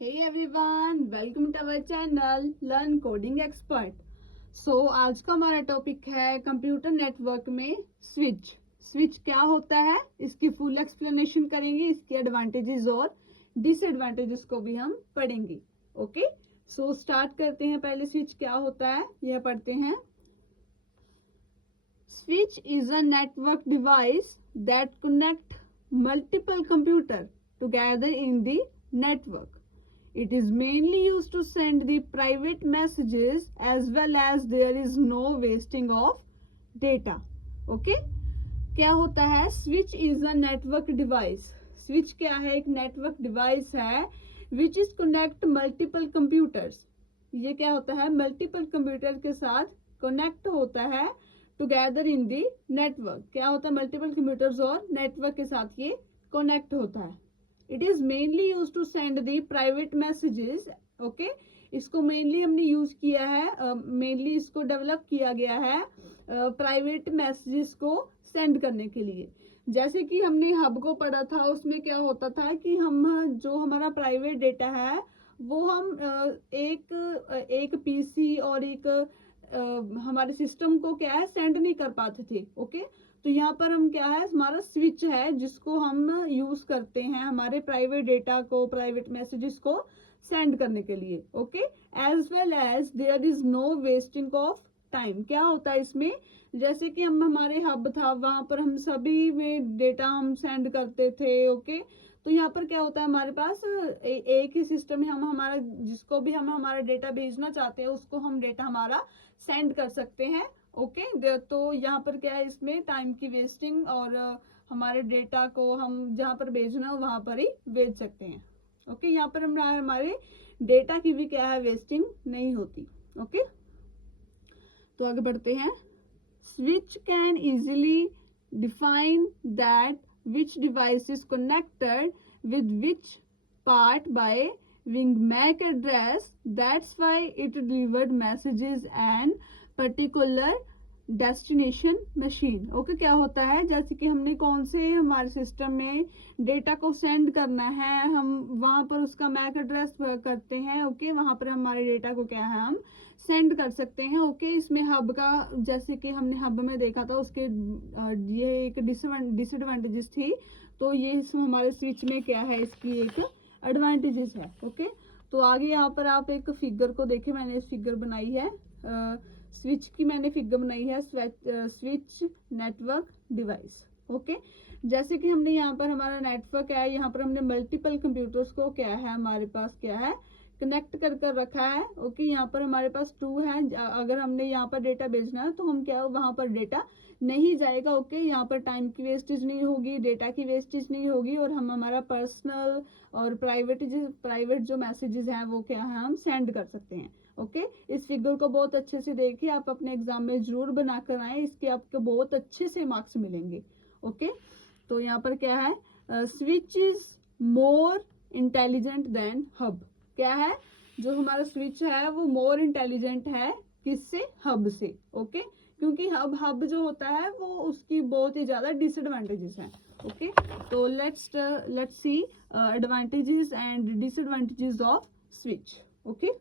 Hey everyone, welcome to our channel Learn Coding Expert. आज का हमारा टॉपिक है कंप्यूटर नेटवर्क में स्विच। स्विच क्या होता है, इसकी फुल एक्सप्लेनेशन करेंगे, इसके एडवांटेजेस और डिसएडवांटेजेस को भी हम पढ़ेंगे। ओके, स्टार्ट करते हैं। पहले स्विच क्या होता है यह पढ़ते हैं। Switch is a network device that connect multiple computer together in the network. It is mainly used to send the private messages as well as there is no wasting of data. Okay? क्या होता है? Switch is a network device. Switch क्या है? एक network device है which is connect multiple computers. ये क्या होता है? Multiple computer के साथ connect होता है together in the network. क्या होता है? Multiple computers और network के साथ ये connect होता है. It is mainly used to send the private messages. Okay? इसको mainly हमने यूज किया है, mainly इसको डेवलप किया गया है प्राइवेट मैसेजेस को सेंड करने के लिए। जैसे कि हमने हब को पढ़ा था, उसमें क्या होता था कि हम जो हमारा प्राइवेट डेटा है वो हम एक पीसी और एक हमारे सिस्टम को क्या है सेंड नहीं कर पाते थे। ओके, तो यहाँ पर हम क्या है, हमारा स्विच है जिसको हम यूज करते हैं हमारे प्राइवेट डेटा को, प्राइवेट मैसेजेस को सेंड करने के लिए। Okay, as well as there is no wasting of time. क्या होता है इसमें, जैसे कि हम हमारे हब था, वहां पर हम सभी में डेटा हम सेंड करते थे। ओके, तो यहाँ पर क्या होता है, हमारे पास एक ही सिस्टम है, हम हमारा जिसको भी हम हमारा डेटा भेजना चाहते हैं उसको हम डेटा हमारा सेंड कर सकते हैं। ओके, तो यहाँ पर क्या है, इसमें टाइम की वेस्टिंग और हमारे डेटा को हम जहाँ पर भेजना हो वहां पर ही भेज सकते हैं। ओके, यहाँ पर हमारे डेटा की भी क्या है वेस्टिंग नहीं होती। ओके, तो आगे बढ़ते हैं। Switch can easily define that which device is connected with which part by wing MAC address. That's why it delivered messages and particular destination machine. Okay, क्या होता है, जैसे कि हमने कौन से हमारे सिस्टम में डेटा को सेंड करना है, हम वहां पर उसका मैक एड्रेस करते हैं। ओके, वहां पर हमारे डेटा को क्या है हम सेंड कर सकते हैं। ओके, इसमें हब का, जैसे कि हमने हब में देखा था, उसके ये एक डिसएडवांटेजेस थी, तो ये हमारे स्विच में क्या है, इसकी एक एडवांटेजेस है। ओके, तो आगे यहाँ पर आप एक फिगर को देखें, मैंने इस फिगर बनाई है, स्विच की मैंने फिगर बनाई है, स्विच नेटवर्क डिवाइस। ओके, जैसे कि हमने यहाँ पर हमारा नेटवर्क है, यहाँ पर हमने मल्टीपल कंप्यूटर्स को क्या है हमारे पास क्या है कनेक्ट कर कर रखा है। ओके, यहाँ पर हमारे पास 2 है, अगर हमने यहाँ पर डेटा भेजना है तो हम क्या वहां पर डेटा नहीं जाएगा। ओके, यहाँ पर टाइम की वेस्टेज नहीं होगी, डेटा की वेस्टेज नहीं होगी, और हम हमारा पर्सनल और प्राइवेट जो मैसेजेस हैं वो क्या है हम सेंड कर सकते हैं। ओके, इस फिगर को बहुत अच्छे से देखिए, आप अपने एग्जाम में जरूर बनाकर आए, इसके आपको बहुत अच्छे से मार्क्स मिलेंगे। ओके, तो यहाँ पर क्या है, switch is more intelligent then hub. क्या है, जो हमारा स्विच है वो मोर इंटेलिजेंट है, किससे, हब से। ओके, क्योंकि हब जो होता है वो उसकी बहुत ही ज्यादा डिसएडवांटेजेस हैं। ओके, तो let's see advantages and disadvantages of switch. Okay,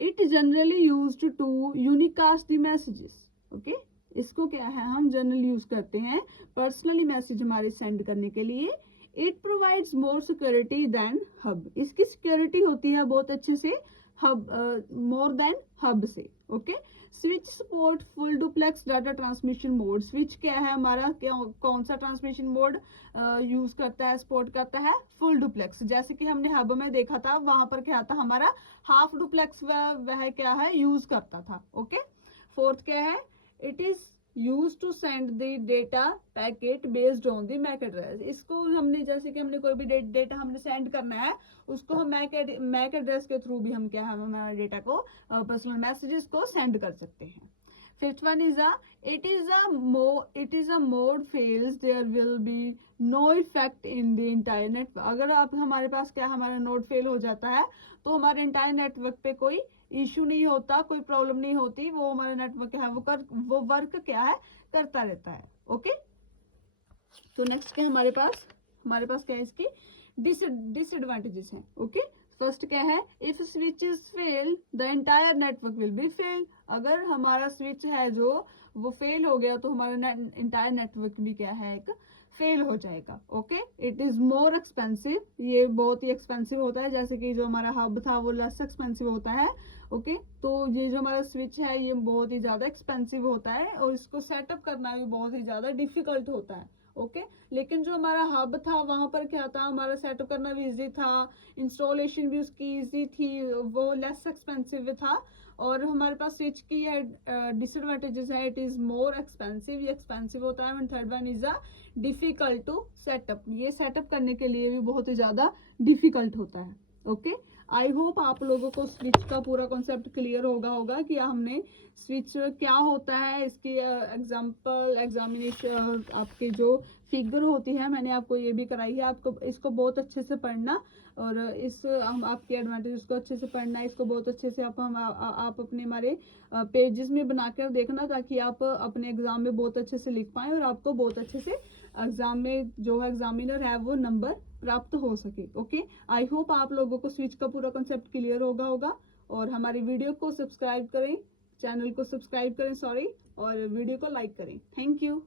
it generally used to unicast the messages. Okay, इसको क्या है हम जनरली यूज करते हैं पर्सनली मैसेज हमारे सेंड करने के लिए। It provides more security than hub. इसकी सिक्योरिटी होती है बहुत अच्छे से हब मोर देन हब से। Okay, switch support full duplex data transmission mode. Switch क्या है हमारा, कौन सा ट्रांसमिशन मोड यूज करता है, सपोर्ट करता है, फुल डुप्लेक्स। जैसे कि हमने हब में देखा था, वहां पर क्या था हमारा हाफ डुप्लेक्स वह क्या है यूज करता था। ओके, फोर्थ क्या है, it is use to send the data packet based on the MAC address. इसको हमने, जैसे कि हमने कोई भी डेटा हमने सेंड करना है, उसको हम मैक एड्रेस के थ्रू भी हम क्या है हमारे डेटा को, पर्सनल मैसेजेस को सेंड कर सकते हैं। Fifth one is it is a mode fails there will be no effect in the entire network. अगर आप हमारे पास क्या हमारा नोड फेल हो जाता है तो हमारे इंटायर नेटवर्क पे कोई इश्यू नहीं होता, कोई प्रॉब्लम नहीं होती, वो हमारा नेटवर्क है वो वर्क क्या है करता रहता है। ओके, तो नेक्स्ट क्या हमारे पास क्या है, इसकी डिसएडवांटेजेस हैं। ओके, फर्स्ट क्या है, if switch is fail the entire network will be fail. अगर हमारा स्विच है जो वो फेल हो गया तो हमारा एंटायर नेटवर्क भी क्या है, एक फेल हो जाएगा। Okay, it is more expensive, ये बहुत ही एक्सपेंसिव होता है, जैसे कि जो हमारा हब था वो लेस एक्सपेंसिव होता है। ओके, तो ये जो हमारा स्विच है ये बहुत ही ज्यादा एक्सपेंसिव होता है और इसको सेटअप करना भी बहुत ही ज्यादा डिफिकल्ट होता है। ओके, लेकिन जो हमारा हब था वहां पर क्या था, हमारा सेटअप करना भी इजी था, इंस्टॉलेशन भी उसकी इजी थी, वो लेस एक्सपेंसिव था। और हमारे पास स्विच की ये डिसएडवांटेजेस है, इट इज मोर एक्सपेंसिव, ये एक्सपेंसिव होता है। And third one is a difficult to setup, ये सेटअप करने के लिए भी बहुत ही ज्यादा डिफिकल्ट होता है। ओके, आई होप आप लोगों को स्विच का पूरा कॉन्सेप्ट क्लियर होगा कि हमने स्विच क्या होता है, इसकी एग्जांपल एग्जामिनेशन आपकी जो फिगर होती है मैंने आपको ये भी कराई है, आपको इसको बहुत अच्छे से पढ़ना और इस हम आपके एडवांटेज को अच्छे से पढ़ना, इसको बहुत अच्छे से आप अपने हमारे पेजेस में बनाकर देखना, ताकि आप अपने एग्जाम में बहुत अच्छे से लिख पाएं और आपको बहुत अच्छे से एग्जाम में जो है एग्जामिनर है वो नंबर प्राप्त हो सके। ओके, आई होप आप लोगों को स्विच का पूरा कॉन्सेप्ट क्लियर होगा और हमारी वीडियो को सब्सक्राइब करें, चैनल को सब्सक्राइब करें सॉरी, और वीडियो को लाइक करें। Thank you.